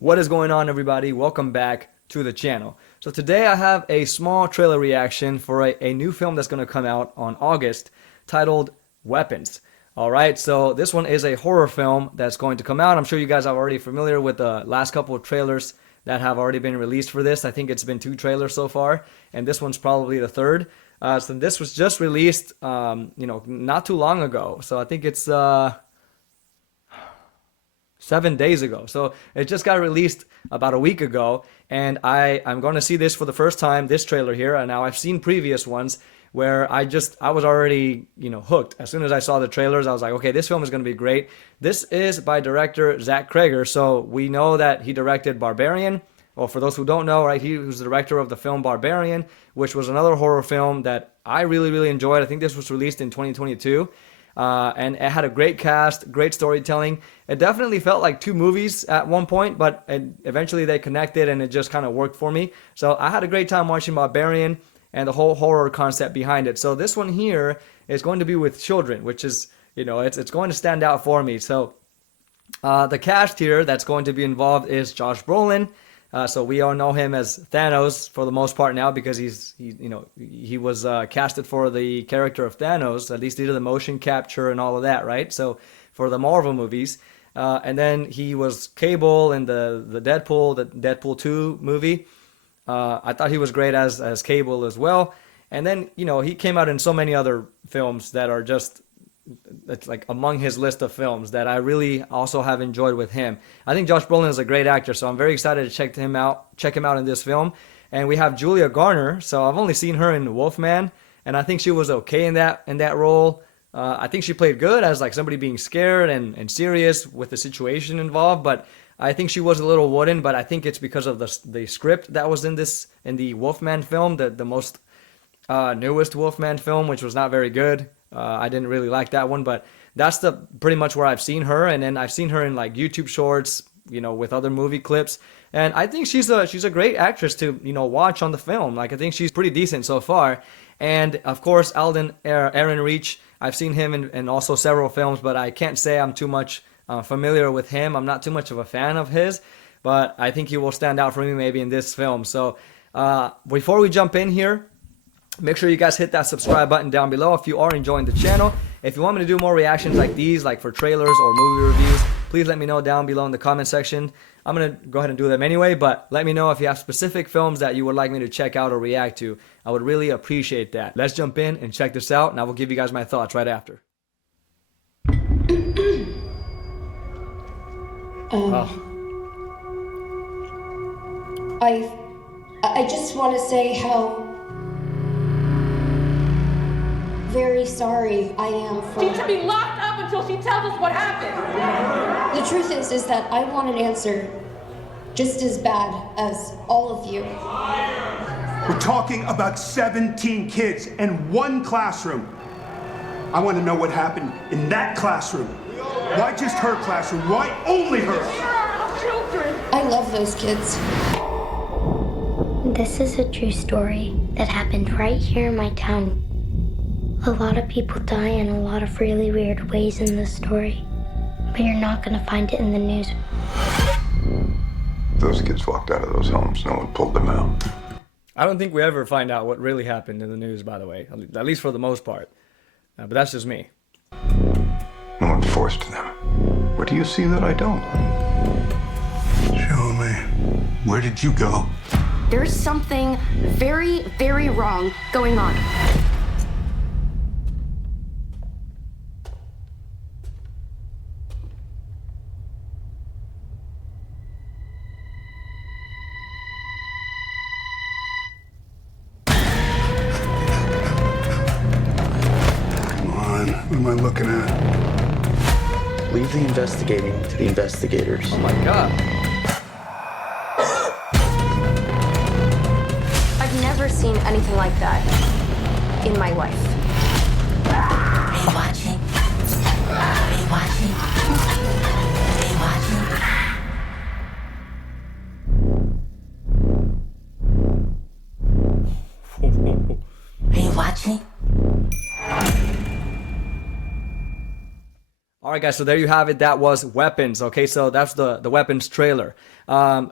What is going on, everybody? Welcome back to the channel. So today I have a small trailer reaction for a new film that's going to come out on August titled Weapons. Alright, so this one is a horror film that's going to come out. I'm sure you guys are already familiar with the last couple of trailers that have already been released for this. I think it's been 2 trailers so far, and this one's probably the third. So this was just released, not too long ago. So I think it's 7 days ago. So it just got released about a week ago, and I'm going to see this for the first time, this trailer here. And now I've seen previous ones where I was already, hooked. As soon as I saw the trailers, I was like, okay, this film is going to be great. This is by director Zach Cregger. So we know that he directed Barbarian. Well, for those who don't know, right, he was the director of the film Barbarian, which was another horror film that I really, really enjoyed. I think this was released in 2022. And it had a great cast, great storytelling. It definitely felt like 2 movies at one point, but eventually they connected and it just kind of worked for me. So I had a great time watching Barbarian and the whole horror concept behind it. So this one here is going to be with children, which is, it's going to stand out for me. So the cast here that's going to be involved is Josh Brolin. So we all know him as Thanos for the most part now because he was casted for the character of Thanos. At least he did the motion capture and all of that, right? So for the Marvel movies, and then he was Cable in the Deadpool 2 movie. I thought he was great as Cable as well. And then he came out in so many other films that are just, it's like among his list of films that I really also have enjoyed with him. I think Josh Brolin is a great actor, so I'm very excited to check him out in this film. And we have Julia Garner, so I've only seen her in Wolfman, and I think she was okay in that role. I think she played good as like somebody being scared and serious with the situation involved, but I think she was a little wooden. But I think it's because of the script that was in the Wolfman film, the most newest Wolfman film, which was not very good. I didn't really like that one, but that's pretty much where I've seen her. And then I've seen her in like YouTube shorts, with other movie clips. And I think she's a great actress to, watch on the film. Like, I think she's pretty decent so far. And of course, Alden Ehrenreich, I've seen him in also several films, but I can't say I'm too much familiar with him. I'm not too much of a fan of his, but I think he will stand out for me maybe in this film. So before we jump in here, make sure you guys hit that subscribe button down below if you are enjoying the channel. If you want me to do more reactions like these, like for trailers or movie reviews, please let me know down below in the comment section. I'm going to go ahead and do them anyway, but let me know if you have specific films that you would like me to check out or react to. I would really appreciate that. Let's jump in and check this out, and I will give you guys my thoughts right after. I just want to say how very sorry I am for... She should be locked up until she tells us what happened. The truth is that I want an answer just as bad as all of you. We're talking about 17 kids in one classroom. I want to know what happened in that classroom. Why just her classroom? Why only her? These are our children. I love those kids. This is a true story that happened right here in my town. A lot of people die in a lot of really weird ways in this story, but you're not gonna find it in the news. Those kids walked out of those homes. No one pulled them out. I don't think we ever find out what really happened in the news, by the way, at least for the most part. But that's just me. No one forced them. What do you see that I don't? Show me. Where did you go? There's something very, very wrong going on. What am I looking at? Leave the investigating to the investigators. Oh my god. I've never seen anything like that in my life. Are you watching? Are you watching? Are you watching? Are you watching? All right, guys, so there you have it. That was Weapons. Okay, so that's the Weapons trailer.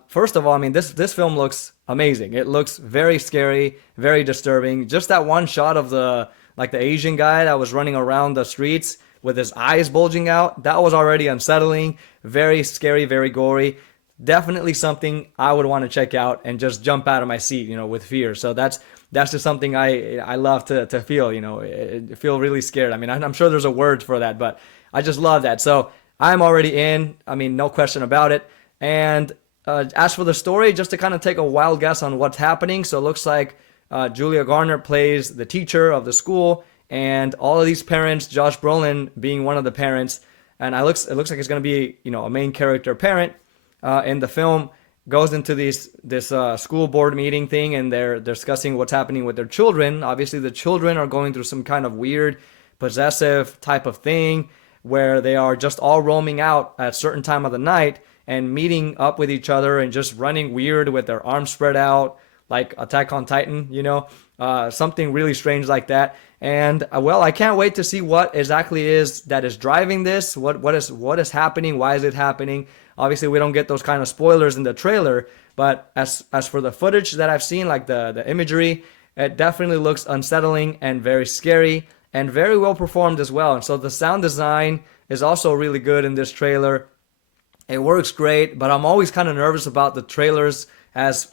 First of all, I mean, this film looks amazing. It looks very scary, very disturbing. Just that one shot of the Asian guy that was running around the streets with his eyes bulging out, that was already unsettling. Very scary, very gory. Definitely something I would want to check out and just jump out of my seat, with fear. So that's just something I love to feel, feel really scared. I mean, I'm sure there's a word for that, but I just love that. So I'm already in. I mean, no question about it. And as for the story, just to kind of take a wild guess on what's happening. So it looks like Julia Garner plays the teacher of the school, and all of these parents, Josh Brolin being one of the parents, and it looks like it's going to be, a main character parent in the film, goes into this school board meeting thing, and they're discussing what's happening with their children. Obviously, the children are going through some kind of weird, possessive type of thing where they are just all roaming out at a certain time of the night and meeting up with each other and just running weird with their arms spread out, like Attack on Titan, something really strange like that. And well, I can't wait to see what exactly is that is driving this. What is happening? Why is it happening? Obviously, we don't get those kind of spoilers in the trailer, but as for the footage that I've seen, like the imagery, it definitely looks unsettling and very scary and very well performed as well. And so the sound design is also really good in this trailer. It works great, but I'm always kind of nervous about the trailers as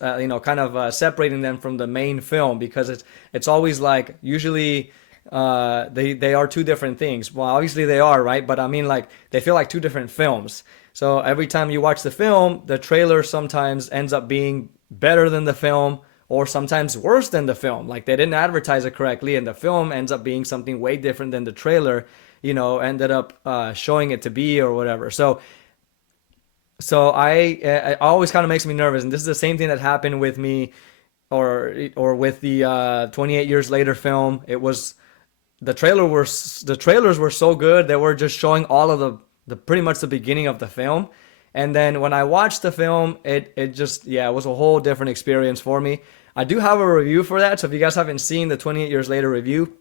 separating them from the main film, because it's always like, usually they are two different things. Well, obviously they are, right? But I mean, like, they feel like two different films. So every time you watch the film, the trailer sometimes ends up being better than the film, or sometimes worse than the film. Like, they didn't advertise it correctly, and the film ends up being something way different than the trailer, ended up showing it to be, or whatever. So it always kind of makes me nervous, and this is the same thing that happened with me, or with the 28 Years Later film. It was the trailers were so good, they were just showing all of the pretty much the beginning of the film, and then when I watched the film, it was a whole different experience for me. I do have a review for that, so if you guys haven't seen the 28 Years Later review,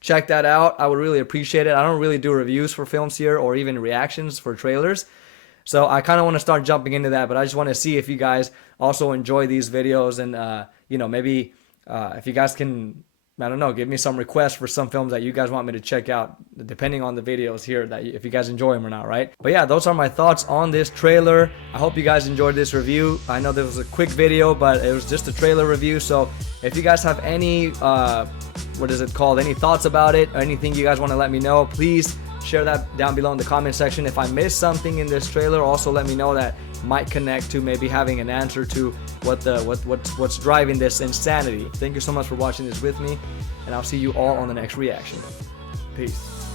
check that out. I would really appreciate it. I don't really do reviews for films here, or even reactions for trailers. So I kind of want to start jumping into that, but I just want to see if you guys also enjoy these videos, and maybe if you guys can, I don't know, give me some requests for some films that you guys want me to check out, depending on the videos here, that if you guys enjoy them or not, right? But yeah, those are my thoughts on this trailer. I hope you guys enjoyed this review. I know this was a quick video, but it was just a trailer review. So if you guys have any, any thoughts about it, or anything you guys want to let me know, please share that down below in the comment section. If I missed something in this trailer, also let me know, that might connect to maybe having an answer to what's driving this insanity. Thank you so much for watching this with me, and I'll see you all on the next reaction. Peace.